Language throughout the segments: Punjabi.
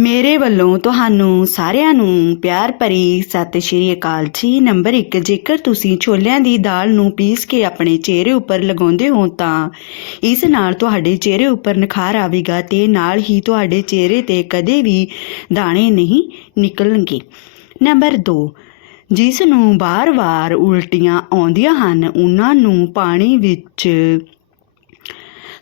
ਮੇਰੇ ਵੱਲੋਂ ਤੁਹਾਨੂੰ ਸਾਰਿਆਂ ਨੂੰ ਪਿਆਰ ਭਰੀ ਸਤਿ ਸ਼੍ਰੀ ਅਕਾਲ ਜੀ। ਨੰਬਰ 1 ਜੇਕਰ ਤੁਸੀਂ ਛੋਲਿਆਂ ਦੀ ਦਾਲ ਨੂੰ ਪੀਸ ਕੇ ਆਪਣੇ ਚਿਹਰੇ ਉੱਪਰ ਲਗਾਉਂਦੇ ਹੋ ਤਾਂ ਇਸ ਨਾਲ ਤੁਹਾਡੇ ਚਿਹਰੇ ਉੱਪਰ ਨਿਖਾਰ ਆਵੇਗਾ ਤੇ ਨਾਲ ਹੀ ਤੁਹਾਡੇ ਚਿਹਰੇ ਤੇ ਕਦੇ ਵੀ ਦਾਣੇ ਨਹੀਂ ਨਿਕਲਣਗੇ। ਨੰਬਰ 2 ਜਿਸ ਨੂੰ ਵਾਰ-ਵਾਰ ਉਲਟੀਆਂ ਆਉਂਦੀਆਂ ਹਨ, ਉਹਨਾਂ ਨੂੰ ਪਾਣੀ ਵਿੱਚ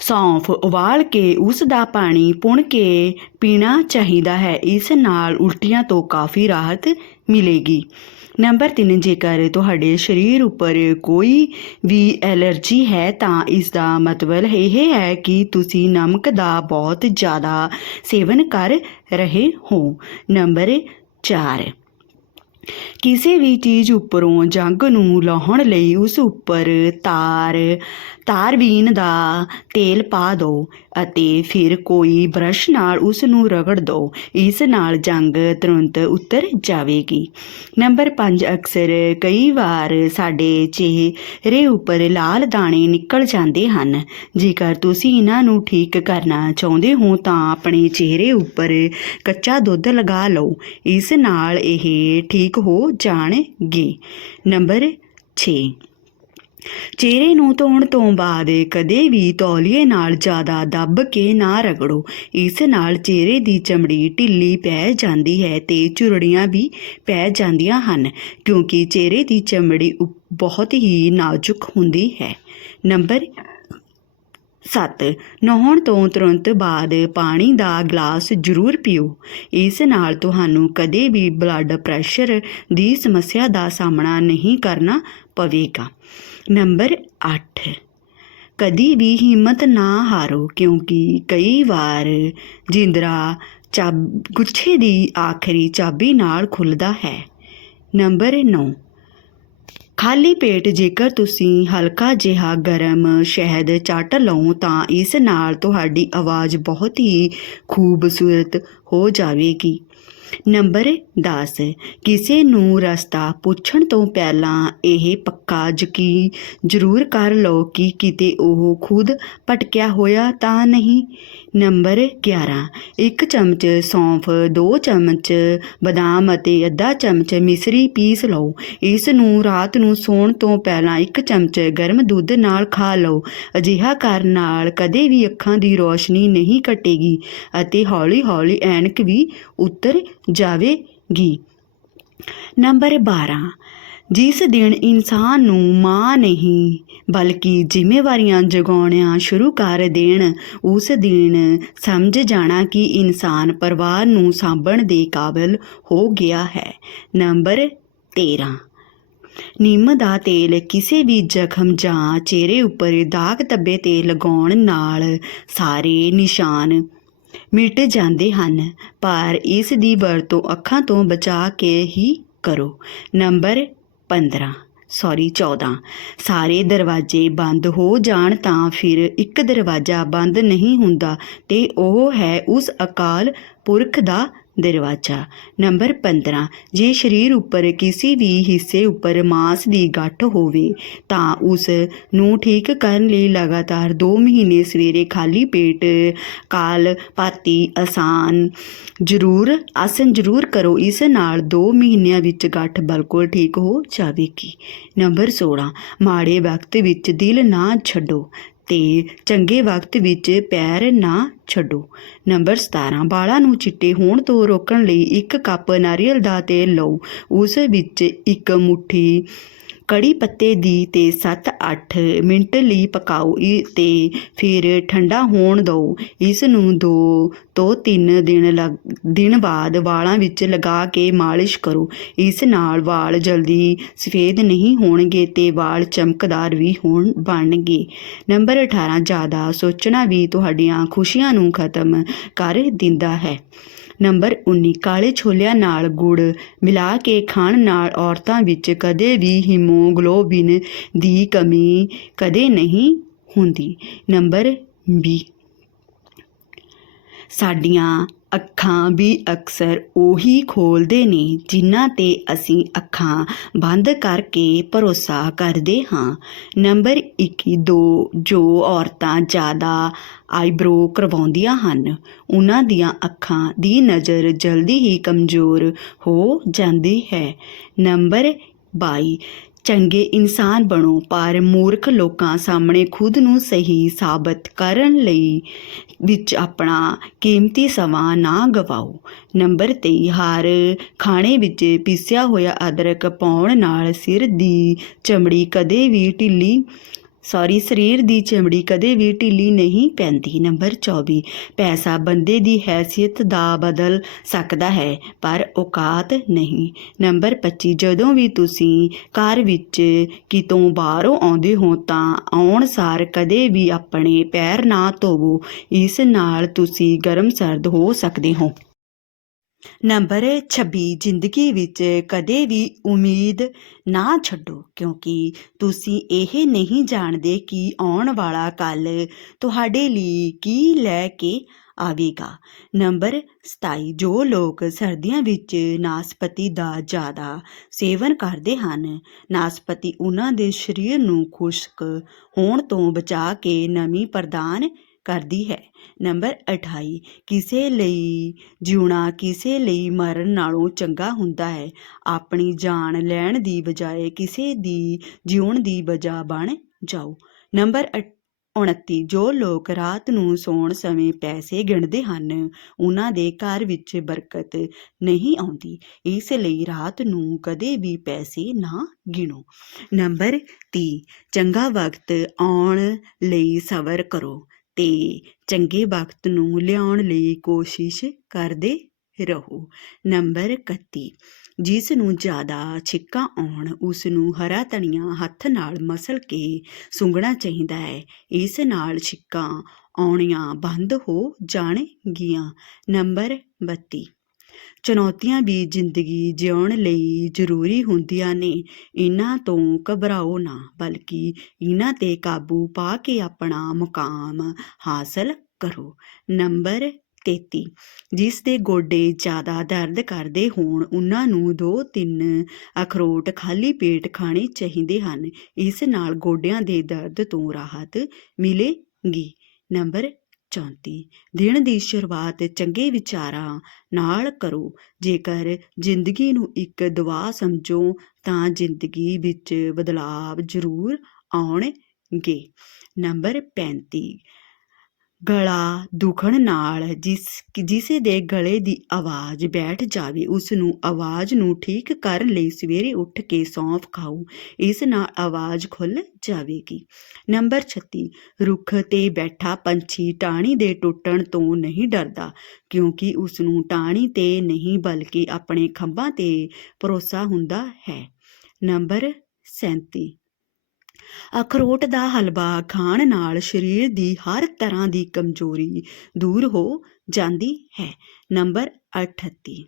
ਸੌਂਫ ਉਬਾਲ ਕੇ ਉਸ ਦਾ ਪਾਣੀ ਪੁਣ ਕੇ ਪੀਣਾ ਚਾਹੀਦਾ ਹੈ। ਇਸ ਨਾਲ ਉਲਟੀਆਂ ਤੋਂ ਕਾਫੀ ਰਾਹਤ ਮਿਲੇਗੀ। ਨੰਬਰ 3 ਜੇਕਰ ਤੁਹਾਡੇ ਸਰੀਰ ਉੱਪਰ ਕੋਈ ਵੀ ਐਲਰਜੀ ਹੈ, ਤਾਂ ਇਸ ਦਾ ਮਤਲਬ ਇਹ ਹੈ ਕਿ ਤੁਸੀਂ ਨਮਕ ਦਾ ਬਹੁਤ ਜ਼ਿਆਦਾ ਸੇਵਨ ਕਰ ਰਹੇ ਹੋ। ਨੰਬਰ 4 ਕਿਸੇ ਵੀ ਚੀਜ਼ ਉੱਪਰੋਂ ਜੰਗ ਨੂੰ ਲਾਹੁਣ ਲਈ ਉਸ ਉੱਪਰ ਤਾਰ ਤਾਰਬੀਨ ਦਾ ਤੇਲ ਪਾ ਦਿਓ ਅਤੇ ਫਿਰ ਕੋਈ ਬ੍ਰਸ਼ ਨਾਲ ਉਸ ਨੂੰ ਰਗੜ ਦਿਓ ਇਸ ਨਾਲ ਜੰਗ ਤੁਰੰਤ ਉਤਰ ਜਾਵੇਗੀ। ਨੰਬਰ 5 ਅਕਸਰ ਕਈ ਵਾਰ ਸਾਡੇ ਚਿਹਰੇ ਉੱਪਰ ਲਾਲ ਦਾਣੇ ਨਿਕਲ ਜਾਂਦੇ ਹਨ। ਜੇਕਰ ਤੁਸੀਂ ਇਹਨਾਂ ਨੂੰ ਠੀਕ ਕਰਨਾ ਚਾਹੁੰਦੇ ਹੋ, ਤਾਂ ਆਪਣੇ ਚਿਹਰੇ ਉੱਪਰ ਕੱਚਾ ਦੁੱਧ ਲਗਾ ਲਓ। ਇਸ ਨਾਲ ਇਹ ਠੀਕ ਹੋ ਜਾਣਗੇ। ਨੰਬਰ 6 ਚਿਹਰੇ ਨੂੰ ਧੋਣ ਤੋਂ ਬਾਅਦ ਕਦੇ ਵੀ ਤੌਲੀਏ ਨਾਲ ਜ਼ਿਆਦਾ ਦੱਬ ਕੇ ਨਾ ਰਗੜੋ। ਇਸ ਨਾਲ ਚਿਹਰੇ ਦੀ ਚਮੜੀ ਢਿੱਲੀ ਪੈ ਜਾਂਦੀ ਹੈ ਤੇ ਝੁਰੜੀਆਂ ਵੀ ਪੈ ਜਾਂਦੀਆਂ ਹਨ, ਕਿਉਂਕਿ ਚਿਹਰੇ ਦੀ ਚਮੜੀ ਉ- ਬਹੁਤ ਹੀ ਨਾਜ਼ੁਕ ਹੁੰਦੀ ਹੈ। ਨੰਬਰ 7 ਨਹਾਉਣ ਤੋਂ ਤੁਰੰਤ ਬਾਅਦ ਪਾਣੀ ਦਾ ਗਲਾਸ ਜ਼ਰੂਰ ਪੀਓ। ਇਸ ਨਾਲ ਤੁਹਾਨੂੰ ਕਦੇ ਵੀ ਬਲੱਡ ਪ੍ਰੈਸ਼ਰ ਦੀ ਸਮੱਸਿਆ ਦਾ ਸਾਹਮਣਾ ਨਹੀਂ ਕਰਨਾ ਪਵੇਗਾ। ਨੰਬਰ 8 ਕਦੀ ਵੀ ਹਿੰਮਤ ਨਾ ਹਾਰੋ, ਕਿਉਂਕਿ ਕਈ ਵਾਰ ਜਿੰਦਰਾ ਚਾਬ, ਗੁੱਛੇ ਦੀ ਆਖਰੀ ਚਾਬੀ ਨਾਲ ਖੁੱਲਦਾ ਹੈ। ਨੰਬਰ 9 ਖਾਲੀ ਪੇਟ ਜੇਕਰ ਤੁਸੀਂ ਹਲਕਾ ਜਿਹਾ ਗਰਮ ਸ਼ਹਿਦ ਚੱਟ ਲਓ, ਤਾਂ ਇਸ ਨਾਲ ਤੁਹਾਡੀ ਆਵਾਜ਼ ਬਹੁਤ ਹੀ ਖੂਬਸੂਰਤ ਹੋ ਜਾਵੇਗੀ। ਨੰਬਰ 10 ਕਿਸੇ ਨੂੰ ਰਸਤਾ ਪੁੱਛਣ ਤੋਂ ਪਹਿਲਾਂ ਇਹ ਪੱਕਾ ਯਕੀਨ ਜ਼ਰੂਰ ਕਰ ਲਓ ਕਿ ਕਿਤੇ ਉਹ ਖੁਦ ਭਟਕਿਆ ਹੋਇਆ ਤਾਂ ਨਹੀਂ। ਨੰਬਰ 11 ਇੱਕ ਚਮਚ ਸੌਂਫ 2 ਚਮਚ ਬਦਾਮ ਅਤੇ ਅੱਧਾ ਚਮਚ ਮਿਸਰੀ ਪੀਸ ਲਓ। ਇਸ ਨੂੰ ਰਾਤ ਨੂੰ ਸੌਣ ਤੋਂ ਪਹਿਲਾਂ ਇੱਕ ਚਮਚ ਗਰਮ ਦੁੱਧ ਨਾਲ ਖਾ ਲਓ। ਅਜਿਹਾ ਕਰਨ ਨਾਲ ਕਦੇ ਵੀ ਅੱਖਾਂ ਦੀ ਰੋਸ਼ਨੀ ਨਹੀਂ ਘਟੇਗੀ ਅਤੇ ਹੌਲੀ-ਹੌਲੀ ਐਨਕ ਵੀ ਉਤਰ ਜਾਵੇਗੀ। ਨੰਬਰ 12 ਜਿਸ ਦਿਨ ਇਨਸਾਨ ਨੂੰ ਮਾਂ ਨਹੀਂ, ਬਲਕਿ ਜ਼ਿੰਮੇਵਾਰੀਆਂ ਜਗਾਉਣੀਆਂ ਸ਼ੁਰੂ ਕਰ ਦੇਣ, ਉਸ ਦਿਨ ਸਮਝ ਜਾਣਾ ਕਿ ਇਨਸਾਨ ਪਰਿਵਾਰ ਨੂੰ ਸਾਂਭਣ ਦੇ ਕਾਬਿਲ ਹੋ ਗਿਆ ਹੈ। ਨੰਬਰ 13 ਨਿੰਮ ਦਾ ਤੇਲ ਕਿਸੇ ਵੀ ਜ਼ਖਮ ਜਾਂ ਚਿਹਰੇ ਉੱਪਰ ਦਾਗ ਧੱਬੇ ਤੇ ਲਗਾਉਣ ਨਾਲ ਸਾਰੇ ਨਿਸ਼ਾਨ ਮਿਟ ਜਾਂਦੇ ਹਨ, ਪਰ ਇਸ ਦੀ ਵਰਤੋਂ ਅੱਖਾਂ ਤੋਂ ਬਚਾ ਕੇ ਹੀ ਕਰੋ। ਨੰਬਰ 15 ਸੌਰੀ 14 ਸਾਰੇ ਦਰਵਾਜ਼ੇ ਬੰਦ ਹੋ ਜਾਣ ਤਾਂ ਫਿਰ ਇੱਕ ਦਰਵਾਜ਼ਾ ਬੰਦ ਨਹੀਂ ਹੁੰਦਾ ਤੇ ਉਹ ਹੈ ਉਸ ਅਕਾਲ ਪੁਰਖ ਦਾ ਦਰਵਾਜ਼ਾ ਨੰਬਰ 15 ਜੇ ਸਰੀਰ ਉੱਪਰ ਕਿਸੇ ਵੀ ਹਿੱਸੇ ਉੱਪਰ ਮਾਸ ਦੀ ਗੱਠ ਹੋਵੇ, ਤਾਂ ਉਸ ਨੂੰ ਠੀਕ ਕਰਨ ਲਈ ਲਗਾਤਾਰ 2 ਮਹੀਨੇ ਸਵੇਰੇ ਖਾਲੀ ਪੇਟ ਕਾਲ ਪਾਤੀ ਆਸਾਨ ਜ਼ਰੂਰ, ਆਸਨ ਜ਼ਰੂਰ ਕਰੋ। ਇਸ ਨਾਲ 2 ਮਹੀਨਿਆਂ ਵਿੱਚ ਗੱਠ ਬਿਲਕੁਲ ਠੀਕ ਹੋ ਜਾਵੇਗੀ। ਨੰਬਰ 16 ਮਾੜੇ ਵਕਤ ਵਿੱਚ ਦਿਲ ਨਾ ਛੱਡੋ। ਤੇ ਚੰਗੇ ਵਕਤ ਵਿੱਚ ਪੈਰ ਨਾ ਛੱਡੋ। ਨੰਬਰ 17 ਵਾਲਾਂ ਨੂੰ ਚਿੱਟੇ ਹੋਣ ਤੋਂ ਰੋਕਣ ਲਈ ਇੱਕ ਕੱਪ ਨਾਰੀਅਲ ਦਾ ਤੇਲ ਲਓ। ਉਸ ਵਿੱਚ ਇੱਕ ਮੁਠੀ ਕੜੀ ਪੱਤੇ ਦੀ ਤੇ 7-8 ਮਿੰਟ ਲਈ ਪਕਾਓ ਇਹ ਤੇ ਫਿਰ ਠੰਡਾ ਹੋਣ ਦਿਓ ਇਸ ਨੂੰ 2 ਤੋਂ 3 ਦਿਨ ਲੱਗ- ਦਿਨ ਬਾਅਦ ਵਾਲਾਂ ਵਿੱਚ ਲਗਾ ਕੇ ਮਾਲਿਸ਼ ਕਰੋ। ਇਸ ਨਾਲ ਵਾਲ ਜਲਦੀ ਸਫੇਦ ਨਹੀਂ ਹੋਣਗੇ ਤੇ ਵਾਲ ਚਮਕਦਾਰ ਵੀ ਹੋਣ, ਬਣਨਗੇ। ਨੰਬਰ 18 ਜ਼ਿਆਦਾ ਸੋਚਣਾ ਵੀ ਤੁਹਾਡੀਆਂ ਖੁਸ਼ੀਆਂ ਨੂੰ ਖਤਮ ਕਰ ਦਿੰਦਾ ਹੈ। ਨੰਬਰ 19 ਕਾਲੇ ਛੋਲਿਆਂ ਨਾਲ ਗੁੜ, ਮਿਲਾ ਕੇ ਖਾਣ ਨਾਲ ਔਰਤਾਂ ਵਿੱਚ ਕਦੇ ਵੀ ਹੀਮੋਗਲੋਬਿਨ ਦੀ ਕਮੀ ਕਦੇ ਨਹੀਂ ਹੁੰਦੀ। ਨੰਬਰ 20 ਸਾਡੀਆਂ ਅੱਖਾਂ ਵੀ ਅਕਸਰ ਉਹੀ ਖੋਲ੍ਹਦੇ ਨੇ, ਜਿਨ੍ਹਾਂ 'ਤੇ ਅਸੀਂ ਅੱਖਾਂ ਬੰਦ ਕਰਕੇ ਭਰੋਸਾ ਕਰਦੇ ਹਾਂ। ਨੰਬਰ 21 ਦੋ ਜੋ ਔਰਤਾਂ ਜ਼ਿਆਦਾ ਆਈਬ੍ਰੋ ਕਰਵਾਉਂਦੀਆਂ ਹਨ, ਉਹਨਾਂ ਦੀਆਂ ਅੱਖਾਂ ਦੀ ਨਜ਼ਰ ਜਲਦੀ ਹੀ ਕਮਜ਼ੋਰ ਹੋ ਜਾਂਦੀ ਹੈ। ਨੰਬਰ 22 ਚੰਗੇ ਇਨਸਾਨ ਬਣੋ, ਪਰ ਮੂਰਖ ਲੋਕਾਂ ਸਾਹਮਣੇ ਖੁਦ ਨੂੰ ਸਹੀ ਸਾਬਤ ਕਰਨ ਲਈ ਵਿੱਚ ਆਪਣਾ ਕੀਮਤੀ ਸਮਾਂ ਨਾ ਗਵਾਓ। ਨੰਬਰ 23 ਹਰ ਖਾਣੇ ਵਿੱਚ ਪੀਸਿਆ ਹੋਇਆ ਅਦਰਕ ਪਾਉਣ ਨਾਲ ਸਿਰ ਦੀ ਚਮੜੀ ਕਦੇ ਵੀ ਢਿੱਲੀ ਸੌਰੀ ਸਰੀਰ ਦੀ ਚਮੜੀ ਕਦੇ ਵੀ ਢਿੱਲੀ ਨਹੀਂ ਪੈਂਦੀ। ਨੰਬਰ 24 ਪੈਸਾ ਬੰਦੇ ਦੀ ਹੈਸੀਅਤ ਦਾ ਬਦਲ ਸਕਦਾ ਹੈ, ਪਰ ਔਕਾਤ ਨਹੀਂ। ਨੰਬਰ 25 ਜਦੋਂ ਵੀ ਤੁਸੀਂ ਘਰ ਵਿੱਚ ਕਿਤੋਂ ਬਾਹਰੋਂ ਆਉਂਦੇ ਹੋ ਤਾਂ ਆਉਣ ਸਾਰ ਕਦੇ ਵੀ ਆਪਣੇ ਪੈਰ ਨਾ ਧੋਵੋ। ਇਸ ਨਾਲ ਤੁਸੀਂ ਗਰਮ ਸਰਦ ਹੋ ਸਕਦੇ ਹੋ। ਨੰਬਰ 26 ਜ਼ਿੰਦਗੀ ਵਿੱਚ ਕਦੇ ਵੀ ਉਮੀਦ ਨਾ ਛੱਡੋ, ਕਿਉਂਕਿ ਤੁਸੀਂ ਇਹ ਨਹੀਂ ਜਾਣਦੇ ਕਿ ਆਉਣ ਵਾਲਾ ਕੱਲ ਤੁਹਾਡੇ ਲਈ ਕੀ ਲੈ ਕੇ ਆਵੇਗਾ। ਨੰਬਰ 27 ਜੋ ਲੋਕ ਸਰਦੀਆਂ ਵਿੱਚ ਨਾਸਪਤੀ ਦਾ ਜ਼ਿਆਦਾ ਸੇਵਨ ਕਰਦੇ ਹਨ, ਨਾਸਪਤੀ ਉਹਨਾਂ ਦੇ ਸਰੀਰ ਨੂੰ ਖੁਸ਼ਕ ਹੋਣ ਤੋਂ ਬਚਾ ਕੇ ਨਮੀ ਪ੍ਰਦਾਨ ਕਰਦੀ ਹੈ। ਨੰਬਰ 28 ਕਿਸੇ ਲਈ ਜਿਉਣਾ, ਕਿਸੇ ਲਈ ਮਰਨ ਨਾਲੋਂ ਚੰਗਾ ਹੁੰਦਾ ਹੈ। ਆਪਣੀ ਜਾਨ ਲੈਣ ਦੀ ਬਜਾਏ ਕਿਸੇ ਦੀ ਜਿਉਣ ਦੀ ਵਜ੍ਹਾ ਬਣ ਜਾਓ। ਨੰਬਰ 29 ਜੋ ਲੋਕ ਰਾਤ ਨੂੰ ਸੌਣ ਸਮੇਂ ਪੈਸੇ ਗਿਣਦੇ ਹਨ, ਉਹਨਾਂ ਦੇ ਘਰ ਵਿੱਚ ਬਰਕਤ ਨਹੀਂ ਆਉਂਦੀ। ਇਸ ਲਈ ਰਾਤ ਨੂੰ ਕਦੇ ਵੀ ਪੈਸੇ ਨਾ ਗਿਣੋ। ਨੰਬਰ 30 ਚੰਗਾ ਵਕਤ ਆਉਣ ਲਈ ਸਬਰ ਕਰੋ। ਤੇ ਚੰਗੇ ਵਕਤ ਨੂੰ ਲਿਆਉਣ ਲਈ ਕੋਸ਼ਿਸ਼ ਕਰਦੇ ਰਹੋ। ਨੰਬਰ 31 ਜਿਸ ਨੂੰ ਜ਼ਿਆਦਾ ਛਿੱਕਾਂ ਆਉਣ, ਉਸ ਨੂੰ ਹਰਾ ਧਨੀਆ ਹੱਥ ਨਾਲ ਮਸਲ ਕੇ ਸੁੰਘਣਾ ਚਾਹੀਦਾ ਹੈ। ਇਸ ਨਾਲ ਛਿੱਕਾਂ ਆਉਣੀਆਂ ਬੰਦ ਹੋ ਜਾਣਗੀਆਂ। ਨੰਬਰ 32 ਚੁਣੌਤੀਆਂ ਵੀ ਜ਼ਿੰਦਗੀ ਜਿਉਣ ਲਈ ਜ਼ਰੂਰੀ ਹੁੰਦੀਆਂ ਨੇ। ਇਹਨਾਂ ਤੋਂ ਘਬਰਾਓ ਨਾ, ਬਲਕਿ ਇਹਨਾਂ ਤੇ ਕਾਬੂ ਪਾ ਕੇ ਆਪਣਾ ਮੁਕਾਮ ਹਾਸਲ ਕਰੋ। ਨੰਬਰ 33 ਜਿਸ ਦੇ ਗੋਡੇ ਜ਼ਿਆਦਾ ਦਰਦ ਕਰਦੇ ਹੋਣ ਉਹਨਾਂ ਨੂੰ ਦੋ ਤਿੰਨ ਅਖਰੋਟ ਖਾਲੀ ਪੇਟ ਖਾਣੇ ਚਾਹੀਦੇ ਹਨ। ਇਸ ਨਾਲ ਗੋਡਿਆਂ ਦੇ ਦਰਦ ਤੋਂ ਰਾਹਤ ਮਿਲੇਗੀ। ਨੰਬਰ 34 ਦਿਨ ਦੀ ਸ਼ੁਰੂਆਤ ਚੰਗੇ ਵਿਚਾਰਾਂ ਨਾਲ ਕਰੋ। ਜੇਕਰ ਜ਼ਿੰਦਗੀ ਨੂੰ ਇੱਕ ਦੁਆ ਸਮਝੋ, ਤਾਂ ਜ਼ਿੰਦਗੀ ਵਿੱਚ ਬਦਲਾਵ ਜ਼ਰੂਰ ਆਉਣਗੇ। ਨੰਬਰ 35 ਗਲਾ ਦੁਖਣ ਨਾਲ ਜਿਸ ਜਿਸ ਦੇ ਗਲੇ ਦੀ ਆਵਾਜ਼ ਬੈਠ ਜਾਵੇ ਉਸ ਨੂੰ ਆਵਾਜ਼ ਨੂੰ ਠੀਕ ਕਰਨ ਲਈ ਸਵੇਰੇ ਉੱਠ ਕੇ ਸੌਂਫ ਖਾਓ ਇਸ ਨਾਲ ਆਵਾਜ਼ ਖੁੱਲ ਜਾਵੇਗੀ। ਨੰਬਰ 36 ਰੁੱਖ ਤੇ ਬੈਠਾ ਪੰਛੀ ਟਾਣੀ ਦੇ ਟੁੱਟਣ ਤੋਂ ਨਹੀਂ ਡਰਦਾ, ਕਿਉਂਕਿ ਉਸ ਨੂੰ ਟਾਹਣੀ ਤੇ ਨਹੀਂ ਬਲਕਿ ਆਪਣੇ ਖੰਭਾਂ ਤੇ ਭਰੋਸਾ ਹੁੰਦਾ ਹੈ। ਨੰਬਰ 37 ਅਖਰੋਟ ਦਾ ਹਲਵਾ ਖਾਣ ਨਾਲ ਸਰੀਰ ਦੀ ਹਰ ਤਰ੍ਹਾਂ ਦੀ ਕਮਜ਼ੋਰੀ ਦੂਰ ਹੋ ਜਾਂਦੀ ਹੈ। ਨੰਬਰ 38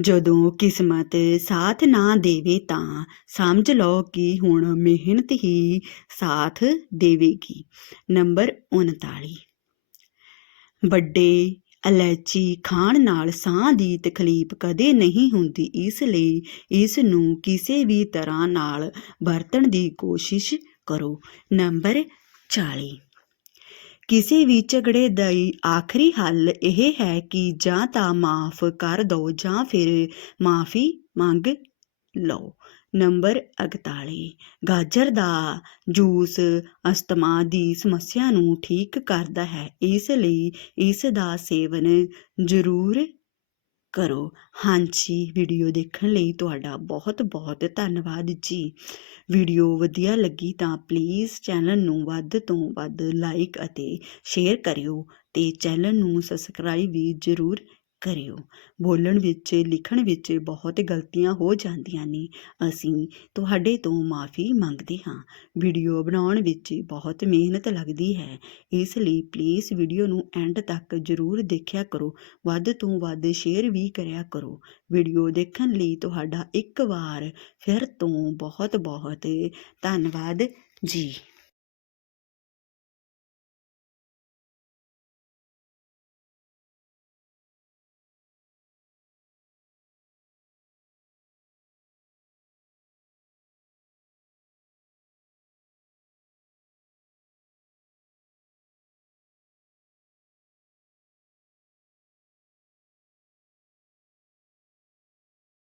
ਜਦੋਂ ਕਿਸਮਤ ਸਾਥ ਨਾ ਦੇਵੇ ਤਾਂ ਸਮਝ ਲਓ ਕਿ ਹੁਣ ਮਿਹਨਤ ਹੀ ਸਾਥ ਦੇਵੇਗੀ। ਨੰਬਰ 39 ਵੱਡੇ ਇਲਾਇਚੀ ਖਾਣ ਨਾਲ ਸਾਹ ਦੀ ਤਕਲੀਫ ਕਦੇ ਨਹੀਂ ਹੁੰਦੀ, ਇਸ ਲਈ ਇਸ ਨੂੰ ਕਿਸੇ ਵੀ ਤਰ੍ਹਾਂ ਨਾਲ ਵਰਤਣ ਦੀ ਕੋਸ਼ਿਸ਼ ਕਰੋ। ਨੰਬਰ 40 ਕਿਸੇ ਵੀ ਝਗੜੇ ਦਾ ਆਖਰੀ ਹੱਲ ਇਹ ਹੈ ਕਿ ਜਾਂ ਤਾਂ ਮਾਫ ਕਰ ਦਿਓ ਜਾਂ ਫਿਰ ਮਾਫੀ ਮੰਗ ਲਓ। ਨੰਬਰ 41 ਗਾਜਰ ਦਾ ਜੂਸ ਅਸਥਮਾ ਦੀ ਸਮੱਸਿਆ ਨੂੰ ਠੀਕ ਕਰਦਾ ਹੈ, ਇਸ ਲਈ ਇਸ ਦਾ ਸੇਵਨ ਜ਼ਰੂਰ ਕਰੋ। ਹਾਂਜੀ, ਵੀਡੀਓ ਦੇਖਣ ਲਈ ਤੁਹਾਡਾ ਬਹੁਤ ਬਹੁਤ ਧੰਨਵਾਦ ਜੀ। ਵੀਡੀਓ ਵਧੀਆ ਲੱਗੀ ਤਾਂ ਪਲੀਜ਼ ਚੈਨਲ ਨੂੰ ਵੱਧ ਤੋਂ ਵੱਧ ਲਾਈਕ ਅਤੇ ਸ਼ੇਅਰ ਕਰਿਓ ਤੇ ਚੈਨਲ ਨੂੰ ਸਬਸਕ੍ਰਾਈਬ ਵੀ ਜ਼ਰੂਰ ਕਰਿਓ। ਬੋਲਣ ਵਿੱਚ, ਲਿਖਣ ਵਿੱਚ ਬਹੁਤ ਗਲਤੀਆਂ ਹੋ ਜਾਂਦੀਆਂ ਨੇ। ਅਸੀਂ ਤੁਹਾਡੇ ਤੋਂ ਮਾਫੀ ਮੰਗਦੇ ਹਾਂ। ਵੀਡੀਓ ਬਣਾਉਣ ਵਿੱਚ ਬਹੁਤ ਮਿਹਨਤ ਲੱਗਦੀ ਹੈ। ਇਸ ਲਈ ਪਲੀਜ਼ ਵੀਡੀਓ ਨੂੰ ਐਂਡ ਤੱਕ ਜ਼ਰੂਰ ਦੇਖਿਆ ਕਰੋ। ਵੱਧ ਤੋਂ ਵੱਧ ਸ਼ੇਅਰ ਵੀ ਕਰਿਆ ਕਰੋ। ਵੀਡੀਓ ਦੇਖਣ ਲਈ ਤੁਹਾਡਾ ਇੱਕ ਵਾਰ ਫਿਰ ਤੋਂ ਬਹੁਤ ਬਹੁਤ ਧੰਨਵਾਦ ਜੀ।